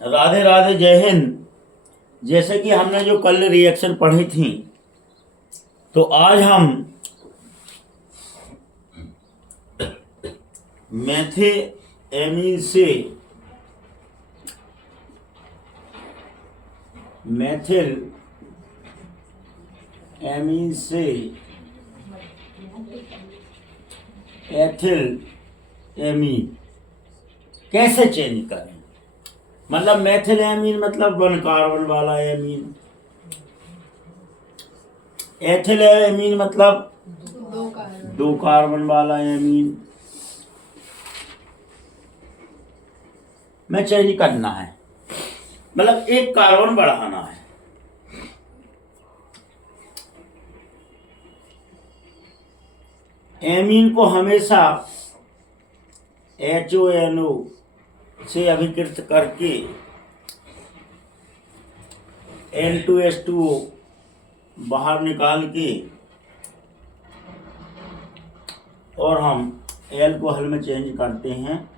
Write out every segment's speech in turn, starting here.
राधे राधे, जय हिंद। जैसे कि हमने जो कल रिएक्शन पढ़ी थी, तो आज हम मेथिल एमीन से एथिल एमीन कैसे चेंज करें। मतलब मेथिल एमीन मतलब 1 कार्बन वाला एमीन, एथिल एमीन मतलब 2 कार्बन वाला एमीन में चेंज करना है, मतलब 1 कार्बन बढ़ाना है। एमीन को हमेशा HONO से अभिकृत करके N2H2O बाहर निकाल के और हम एल्कोहल में चेंज करते हैं।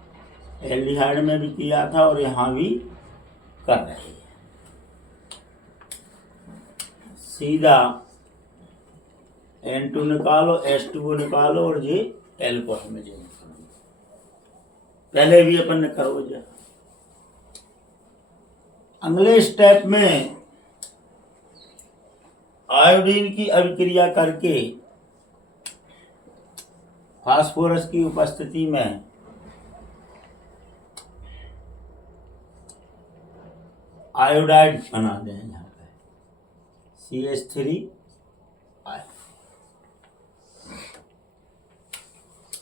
एल्डिहाइड में भी किया था और यहाँ भी कर रहे हैं। सीधा N2 निकालो, H2O निकालो और ये एल्कोहल में चेंज करो। पहले भी अपन ने करो जा। अगले स्टेप में आयोडीन की अभिक्रिया करके फास्फोरस की उपस्थिति में आयोडाइड बना दें। यहाँ पे CH3।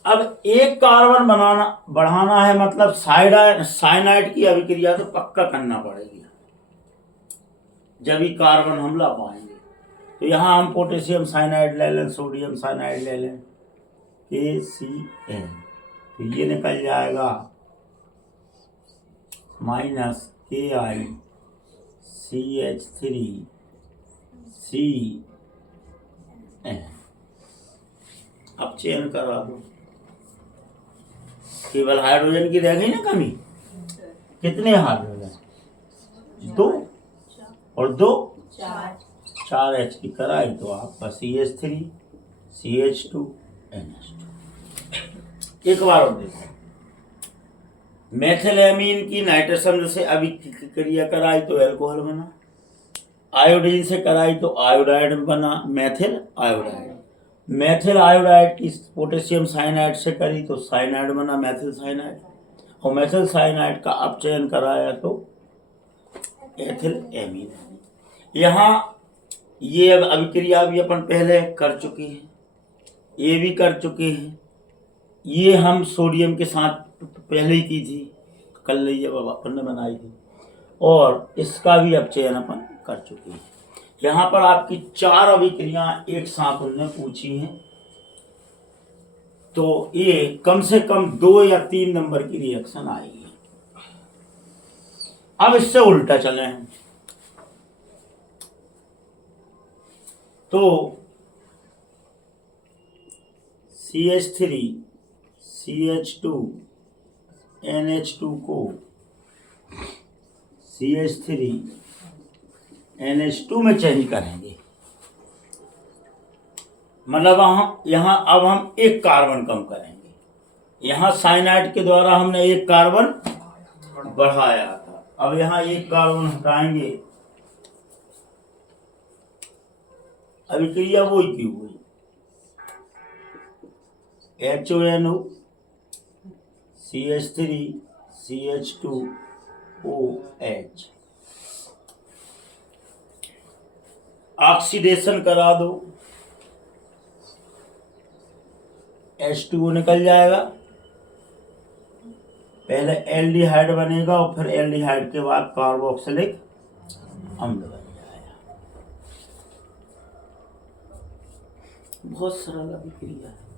अब 1 कार्बन बढ़ाना है, मतलब साइनाइड की अभिक्रिया तो पक्का करना पड़ेगी, जब ही कार्बन हम ला पाएंगे। तो यहाँ हम पोटेशियम साइनाइड ले लें, सोडियम साइनाइड ले लें, KCl, तो ये निकल जाएगा -KiCH3Cl। अब चेन करा दो। केवल हाइड्रोजन की रह गई ना कमी। कितने हाइड्रोजन? 2 और 2 4 H की कराई तो आपका CH3 CH2 NH2। एक बार और देखो, मेथिलेमीन की नाइट्रस अम्ल से अभिक्रिया कराई तो एल्कोहल बना, आयोडीन से कराई तो आयोडाइड बना, मेथिल आयोडाइड। मेथिल आयोडाइड की पोटेशियम साइनाइड से करी तो साइनाइड बना, मेथिल साइनाइड। और मेथिल साइनाइड का अपचयन कराया तो एथिल एमीन। यहाँ ये अब अभिक्रिया भी अपन पहले कर चुके हैं, ये भी कर चुके हैं। ये हम सोडियम के साथ पहले ही की थी, कल जब अपन ने बनाई थी, और इसका भी अपचयन अपन कर चुके हैं। यहाँ पर आपकी 4 अभिक्रिया एक साथ उन्होंने पूछी हैं, तो ये कम से कम 2 या 3 नंबर की रिएक्शन आएगी। अब इससे उल्टा चले हैं, तो CH3 CH2 NH2 को CH3 NH2 में चेंज करेंगे। मतलब यहाँ अब हम 1 कार्बन कम करेंगे। यहाँ साइनाइड के द्वारा हमने 1 कार्बन बढ़ाया था, अब यहाँ 1 कार्बन हटाएंगे। अभिक्रिया वही की हुई, HONO CH3 CH2OH। ऑक्सीडेशन करा दो, H2O निकल जाएगा। पहले एल्डिहाइड बनेगा और फिर एल्डिहाइड के बाद कार्बोक्सिलिक अम्ल बन जाएगा। बहुत सरल अभिक्रिया है।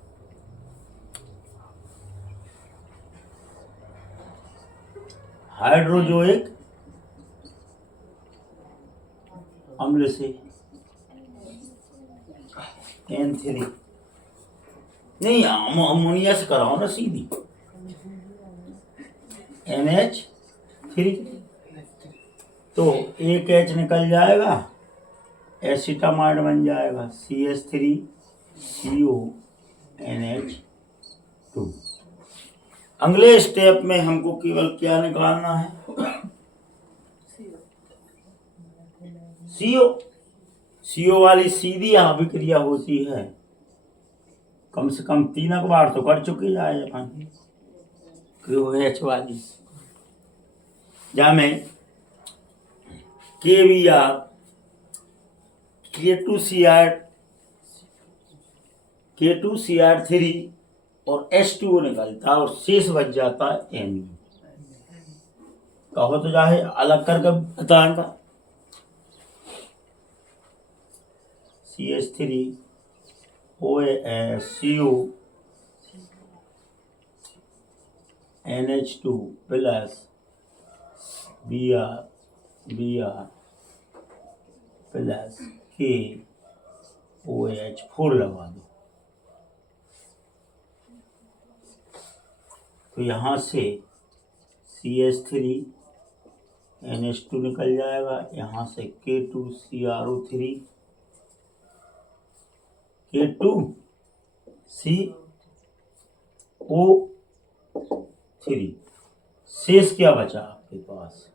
हाइड्रोजोइक अम्ल से N3 नहीं, अमोनिया से कराओ ना सीधी, NH3 तो एक एच निकल जाएगा, एसिटामाइड बन जाएगा CH3CONH2। अगले स्टेप में हमको केवल क्या निकालना है, CO वाली सीधी अभिक्रिया होती है, कम से कम 3 बार तो कर चुके जाए अपन KOH वाली, जहाँ में KBr K2Cr3 और H2O निकलता है और शेष बच जाता है एमीन। कहो तो जाए अलग करके बताएगा, CH3CO NH2 plus Br plus KOH4 लगा दो, तो यहाँ से CH3NH2 निकल जाएगा, यहाँ से K2CrO3 K2CO3, शेष क्या बचा आपके पास,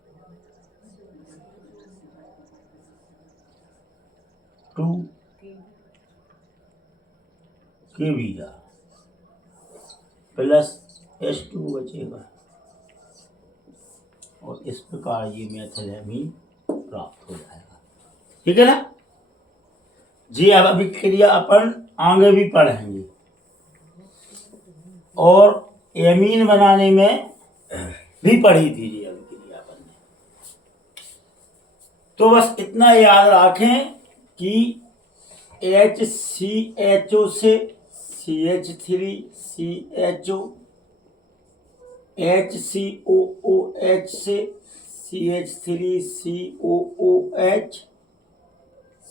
2 KBr प्लस H2 बचेगा, और इस प्रकार ये मेथिलेमीन प्राप्त हो जाएगा। ठीक है ना जी। अब अभिक्रिया अपन आगे भी पढ़ेंगे, और एमीन बनाने में भी पढ़ी थी जी अभिक्रिया अपन ने। तो बस इतना याद रखें कि HCHO से CH3CHO, HCOOH से CH3COOH,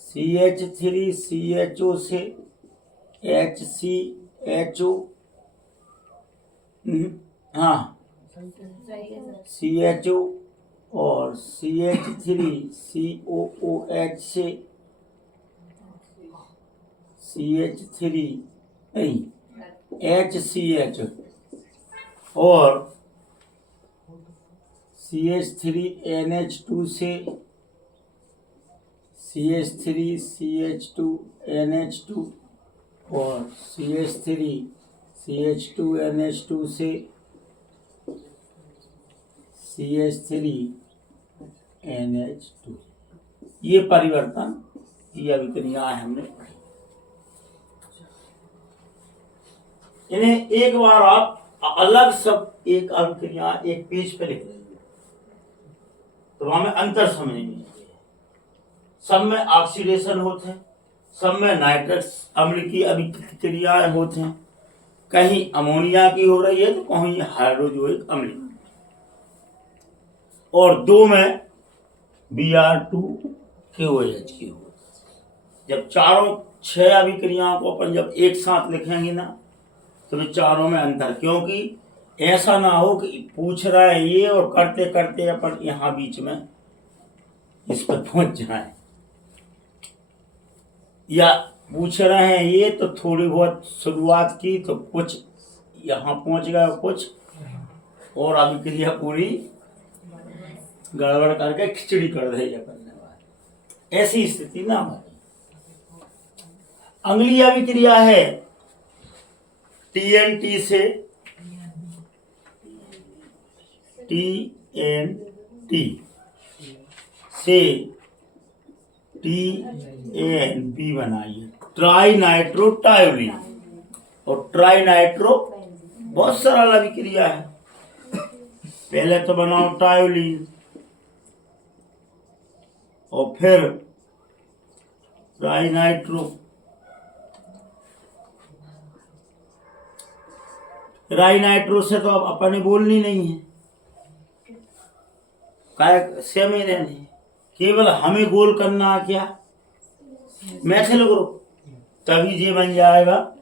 CH3CHO से HCHO, हाँ CHO, और CH3COOH से CH3 नहीं HCH, और CH3NH2 से CH3CH2NH2, और CH3CH2NH2 से CH3NH2। ये परिवर्तन, ये अभिक्रियाएं हमने पढ़ी। इन्हें एक बार आप अलग सब एक अभिक्रिया एक पेज पे लिख लेंगे तो हमें अंतर समझने में, सब में ऑक्सीडेशन होते हैं, सब में नाइट्रस अम्ल की अभिक्रियाएं होते हैं, कहीं अमोनिया की हो रही है तो कहीं हाइड्रोजोइक अम्ल, और 2 में Br2KOH की हो। जब चारों 6 अभिक्रियाओं को अपन जब एक साथ लिखेंगे ना तो वे चारों में अंतर, क्योंकि ऐसा ना हो कि पूछ रहा है ये और करते करते अपन यहाँ बीच में इस पर पहुंच जाए, या पूछ रहे हैं ये तो थोड़ी बहुत शुरुआत की तो कुछ यहाँ पहुंच गया, कुछ और अभिक्रिया पूरी गड़बड़ करके खिचड़ी कर दे करने वाले, ऐसी स्थिति ना हो। अगली अभिक्रिया है TNT से TNT से TNP बनाइए, ट्राई नाइट्रो टायोलिन, और ट्राई नाइट्रो बहुत सरल अभिक्रिया है। पहले तो बनाओ टायोलिन और फिर ट्राई नाइट्रो, ट्राई नाइट्रो से तो अब अपने बोलनी नहीं है, काय सेम ही रहने, केवल हमें गोल करना है क्या, मैथिल ग्रुप, तभी ये बन जाएगा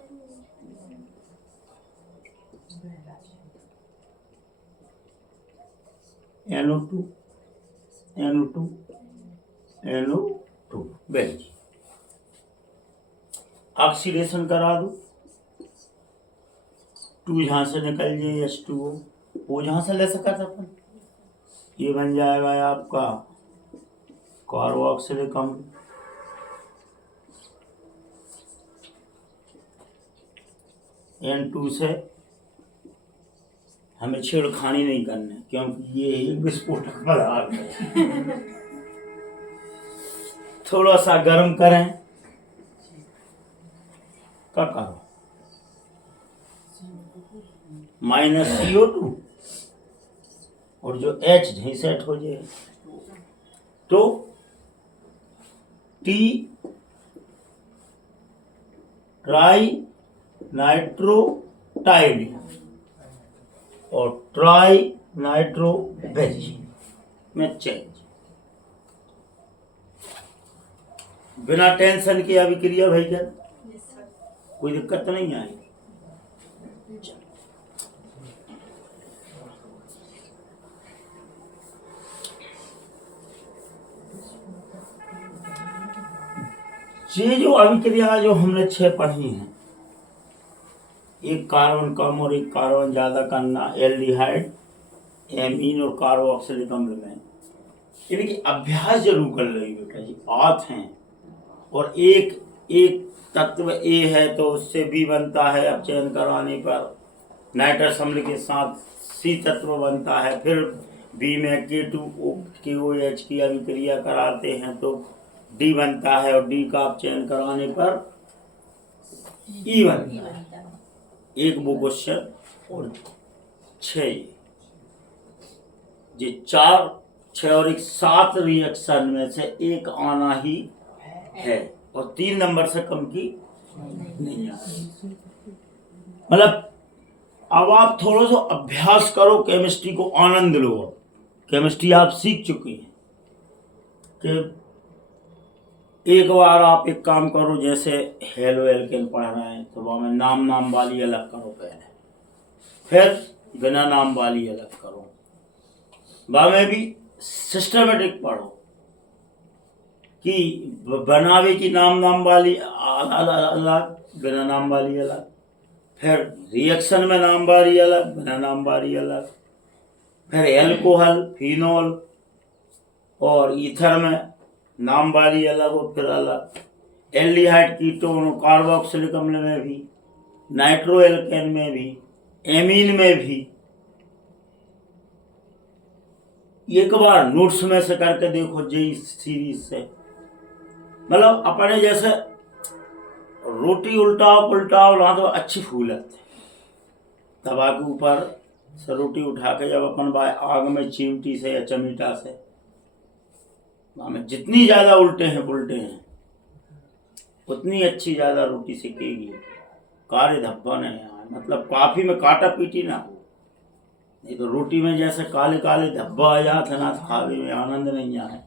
NO2 NO2 NO2 benzene. Oxidation करा दो, 2 यहाँ से निकल जाए H2O, वो जहाँ से ले सका था अपन, ये बन जाएगा आपका कार्बोक्सिलिक अम्ल। N2 से हमें छेड़खानी नहीं करनी, क्योंकि ये एक विस्फोटक पदार्थ है। थोड़ा सा गर्म करें, क्या करो, -CO2 और जो H यहीं सेट हो जाए तो T ट्राई नाइट्रोटाइड और ट्राई नाइट्रोबेंजीन में चेंज। बिना टेंशन के अभिक्रिया भैया, कोई दिक्कत नहीं आई। ये जो अभिक्रिया जो हमने 6 पढ़ी हैं, एक कार्बन कम और एक कार्बन ज्यादा करना, एल्डिहाइड, एमीन और कार्बोक्सिलिक अम्ल में, यानी कि अभ्यास जरूर कर रही बेटा जी, आठ हैं और एक तत्व ए है तो उससे बी बनता है, अब चयन करवाने पर नाइट्रस अम्ल के साथ सी तत्व बनता है, फिर बी में K2OH की अभिक्रिया कराते हैं तो डी बनता है, और डी का आप चयन करवाने पर ई बनता है। एक वो क्वेश्चन और 6, ये 4, 6 और 1 7 रिएक्शन में से एक आना ही है, और 3 नंबर से कम की नहीं आती। मतलब अब आप थोड़ा सा अभ्यास करो, केमिस्ट्री को आनंद लो। केमिस्ट्री आप सीख चुके हैं कि एक बार आप एक काम करो, जैसे हेलो एल्केन पढ़ रहे हैं तो वहाँ में नाम वाली अलग करो पहले, फिर बिना नाम वाली अलग करो, वहाँ में भी सिस्टमेटिक पढ़ो कि बनावे की नाम वाली अलग, बिना नाम वाली अलग, फिर रिएक्शन में नाम वाली अलग, बिना नाम वाली अलग, फिर एल्कोहल, फिनॉल और ईथर में नाम वाली अलग और फिर अलग, एल्डिहाइड, कीटोन और कार्बोक्सिलिक अम्ल में भी, नाइट्रो एल्केन में भी, एमीन में भी। एक बार नोट्स में से करके देखो जेई सीरीज से, मतलब अपने जैसे रोटी उल्टाओ पुल्टाओ ना तो अच्छी फूलत, तवा के ऊपर से रोटी उठा के जब अपन आग में चिमटी से या चमीटा से, में जितनी ज्यादा उल्टे हैं उतनी अच्छी ज्यादा रोटी सिकेगी, काले धब्बा नहीं आए, मतलब काफी में काटा पीटी ना हो, नहीं तो रोटी में जैसे काले काले धब्बा आ जाते ना तो खाने में आनंद नहीं आए।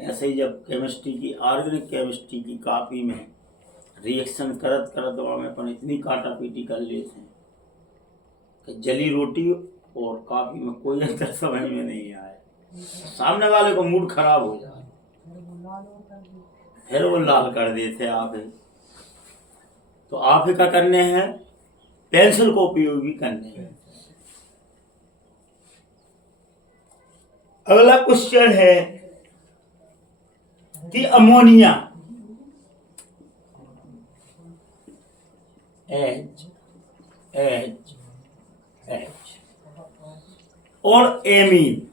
ऐसे ही जब केमिस्ट्री की, ऑर्गेनिक केमिस्ट्री की कापी में रिएक्शन करत दवा में अपन इतनी काटा पीटी कर लेते हैं कि जली रोटी और काफी में कोई अंतर समझ में नहीं आए, सामने वाले को मूड खराब हो जाए, फिर वो लाल कर देते आप। तो आप ही क्या करने हैं, पेंसिल को उपयोग भी करने हैं। अगला क्वेश्चन है कि अमोनिया H और एमीन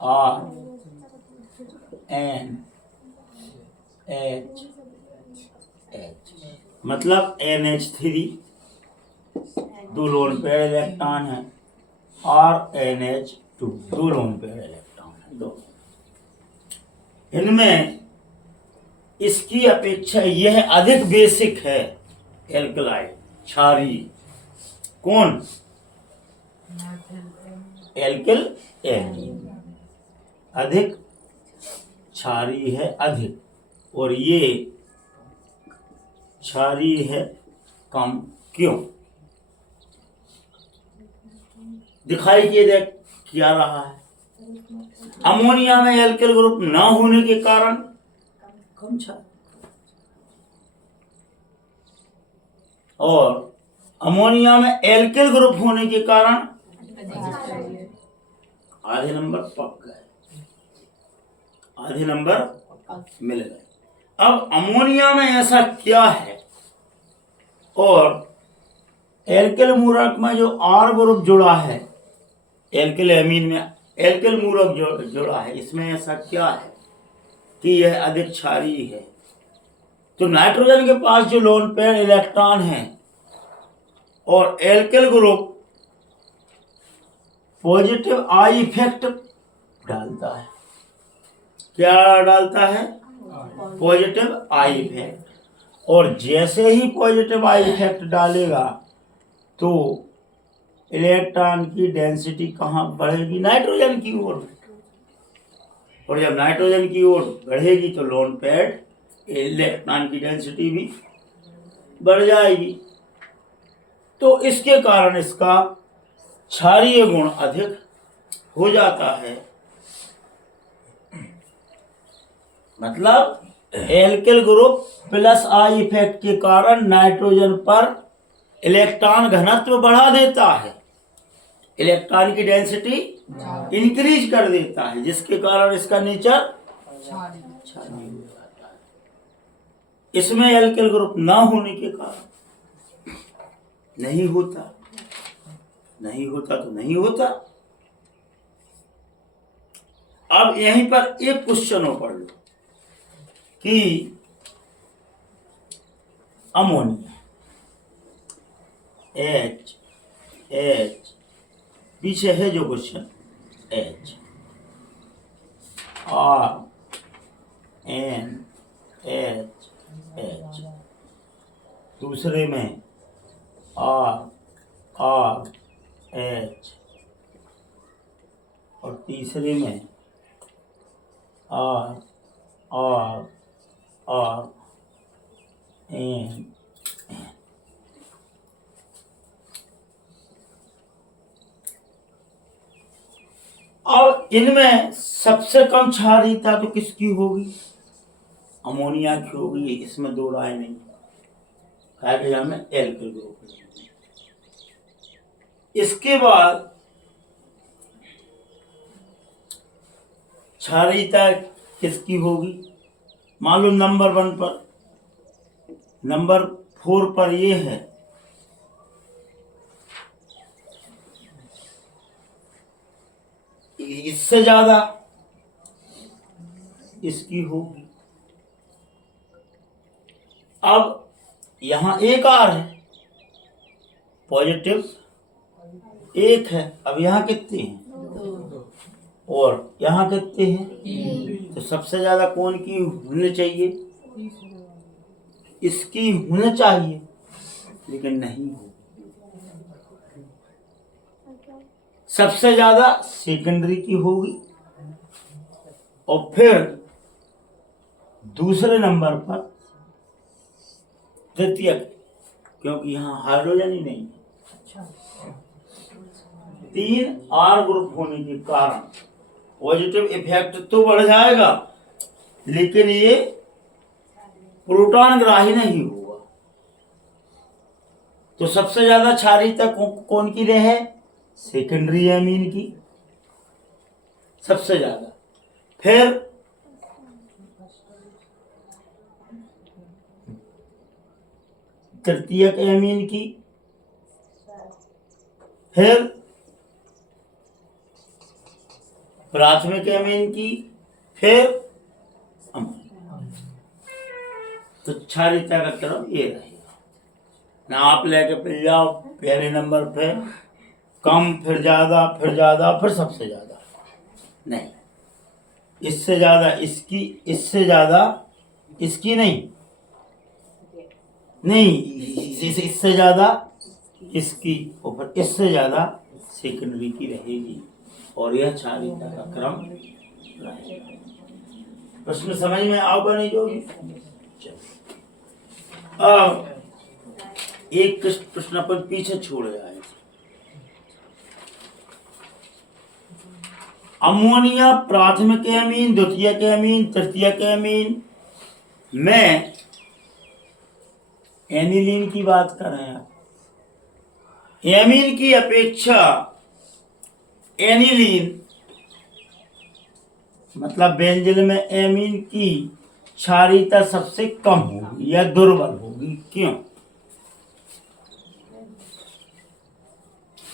RNH, मतलब NH3 2 लोन पेयर इलेक्ट्रॉन है, और NH2 2 लोन पेयर इलेक्ट्रॉन है, दो। इनमें इसकी अपेक्षा यह अधिक बेसिक है, एल्कलाइड क्षारीय। कौन? एल्किल एमीन अधिक क्षारीय है, अधिक, और ये क्षारीय है कम। क्यों? दिखाई ये देख क्या रहा है, अमोनिया में एल्किल ग्रुप न होने के कारण कम क्षार, और अमोनिया में एल्किल ग्रुप होने के कारण आधे नंबर पक गए, आधे नंबर मिल गए। अब अमोनिया में ऐसा क्या है, और एल्किल मूलक में जो आर ग्रुप जुड़ा है, एल्किल एमीन में एल्किल मूलक जुड़ा है, इसमें ऐसा क्या है कि यह अधिक क्षारीय है। तो नाइट्रोजन के पास जो लोन पेयर इलेक्ट्रॉन है और alkyl group positive I effect डालता है। क्या डालता है? Positive I effect. और जैसे ही पॉजिटिव आई इफेक्ट डालेगा तो इलेक्ट्रॉन की डेंसिटी कहाँ बढ़ेगी? नाइट्रोजन की ओर। और जब नाइट्रोजन की ओर बढ़ेगी तो लोन पेयर इलेक्ट्रॉन की डेंसिटी भी बढ़ जाएगी। तो इसके कारण इसका क्षारीय गुण अधिक हो जाता है। मतलब alkyl group plus I effect के कारण नाइट्रोजन पर इलेक्ट्रॉन घनत्व बढ़ा देता है, इलेक्ट्रॉन की डेंसिटी इंक्रीज कर देता है, जिसके कारण इसका नेचर क्षारीय हो जाता है। इसमें एल्किल ग्रुप ना होने के कारण नहीं होता तो नहीं होता। अब यहीं पर एक क्वेश्चन और पढ़ लो कि अमोनिया H पीछे है जो क्वेश्चन H RNH, दूसरे में RRH, और तीसरे में RRN। और इनमें सबसे कम क्षारीयता तो किसकी होगी? अमोनिया की होगी, इसमें दो राय नहीं। क्या में एल्किल ग्रुप। इसके बाद क्षारीयता किसकी होगी? मालूम नंबर 1 पर, नंबर 4 पर ये है इससे ज्यादा इसकी होगी। अब यहां एक आर है, पॉजिटिव एक है, अब यहां कितने हैं? और यहां कितने हैं? तो सबसे ज्यादा कौन की होनी चाहिए? इसकी होनी चाहिए, लेकिन नहीं हो। सबसे ज्यादा सेकेंडरी की होगी, और फिर दूसरे नंबर पर तृतीय, क्योंकि यहां हाइड्रोजन ही नहीं है। 3 आर ग्रुप होने के कारण पॉजिटिव इफेक्ट तो बढ़ जाएगा, लेकिन ये प्रोटॉन ग्राही नहीं होगा। तो सबसे ज्यादा क्षारीयता कौन की रहे? सेकेंडरी एमीन की सबसे ज्यादा, फिर तृतीयक एमीन की, फिर प्राथमिक एमीन की, फिर अमोनिया। तो क्षारीयता का क्रम ये रहेगा ना। आप लेके फिर जाओ पहले नंबर पे कम, फिर ज्यादा, फिर ज्यादा, फिर सबसे ज्यादा। नहीं, इससे ज्यादा इसकी, इससे ज्यादा इसकी नहीं, इससे ज्यादा इसकी, और फिर इससे ज्यादा सेकेंडरी की रहेगी, और यह क्षारीयता का क्रम रहेगा। प्रश्न समझ में आओगे नहीं जो? अब एक प्रश्न अपन पीछे छोड़ जाए। अमोनिया प्राथमिक एमीन, द्वितीयक एमीन, तृतीयक एमीन में एनिलीन की बात कर रहे हैं। एमीन की अपेक्षा एनिलीन मतलब बेंजीन में एमीन की क्षारीयता सबसे कम होगी या दुर्बल होगी। क्यों?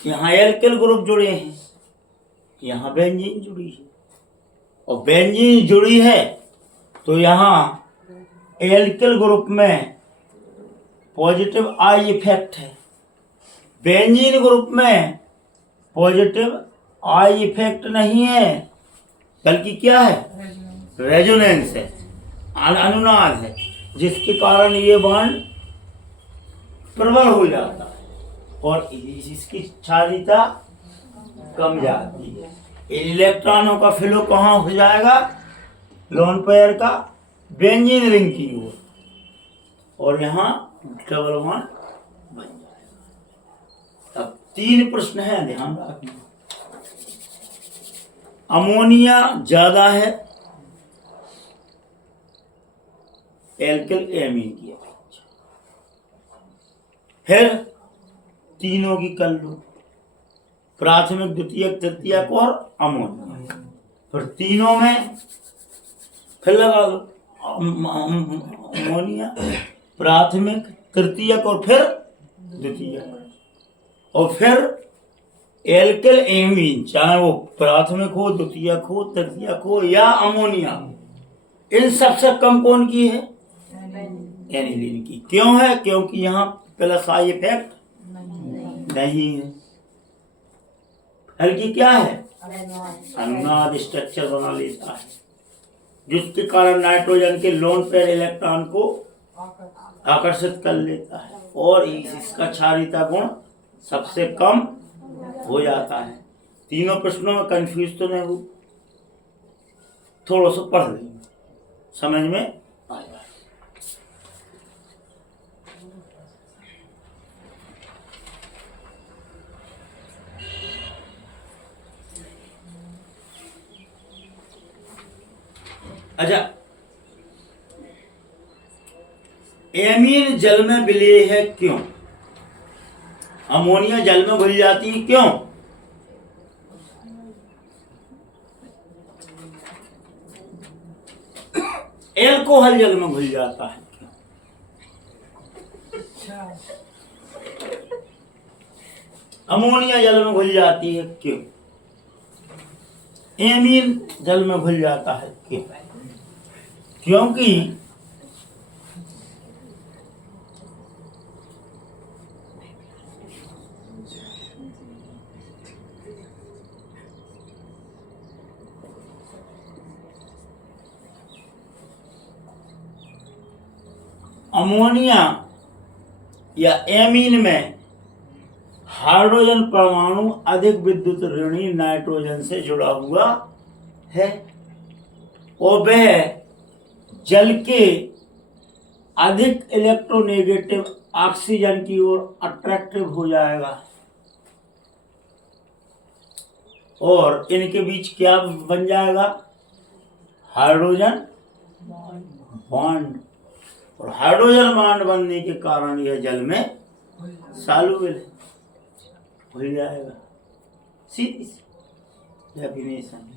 यहाँ एल्किल ग्रुप जुड़े हैं, यहाँ बेंजीन जुड़ी है, और बेंजीन जुड़ी है तो यहाँ एल्किल ग्रुप में पॉजिटिव आई इफेक्ट है, बेंजीन ग्रुप में पॉजिटिव आई इफेक्ट नहीं है, बल्कि क्या है? रेजोनेंस है, अनुनाद है, जिसके कारण ये बॉन्ड प्रबल हो जाता है और इसकी क्षारीयता कम जाती है। इन इलेक्ट्रॉनों का फ्लो कहाँ हो जाएगा? लोन पेयर का बेंजीन रिंग की ओर, और यहाँ डबल बॉन्ड बन जाएगा। अब 3 प्रश्न हैं, ध्यान रखना। अमोनिया ज्यादा है एल्किल एमीन की अपेक्षा, फिर तीनों की कर लो, प्राथमिक, द्वितीयक, तृतीयक और अमोनिया, फिर तीनों में फिर लगा लो अमोनिया, प्राथमिक, तृतीयक और फिर द्वितीयक, और फिर एल्किल एमीन, चाहे वो प्राथमिक हो, द्वितीयक हो, तृतीयक हो या अमोनिया हो, इन सबसे कम कौन की है? एनिलीन की। क्यों है? क्योंकि यहाँ प्लस आई इफेक्ट नहीं है, हल्की क्या है? अनुनाद स्ट्रक्चर बना लेता है, जिसके कारण नाइट्रोजन के लोन पेयर इलेक्ट्रॉन को आकर्षित कर लेता है और इसका क्षारीयता गुण सबसे कम हो जाता है। तीनों प्रश्नों में कंफ्यूज तो नहीं हो, थोड़ा सा पढ़ लेंगे, समझ में आएगा। अच्छा, एमीन जल में विलेय है क्यों? अमोनिया जल में घुल जाती है क्यों? एल्कोहल जल में घुल जाता है क्यों? अमोनिया जल में घुल जाती है क्यों? एमीन जल में घुल जाता है क्यों? क्योंकि अमोनिया या एमीन में हाइड्रोजन परमाणु अधिक विद्युत ऋणी नाइट्रोजन से जुड़ा हुआ है और वह जल के अधिक इलेक्ट्रोनेगेटिव ऑक्सीजन की ओर अट्रैक्टिव हो जाएगा और इनके बीच क्या बन जाएगा? हाइड्रोजन बॉन्ड, और हाइड्रोजन बॉन्ड बनने के कारण यह जल में सॉल्युबल हो जाएगा। सीधी सी डेफिनेशन।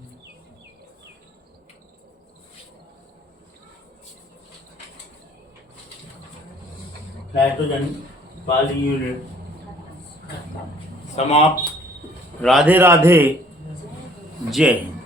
नाइट्रोजन वाली यूनिट समाप्त। राधे राधे, जय हिंद।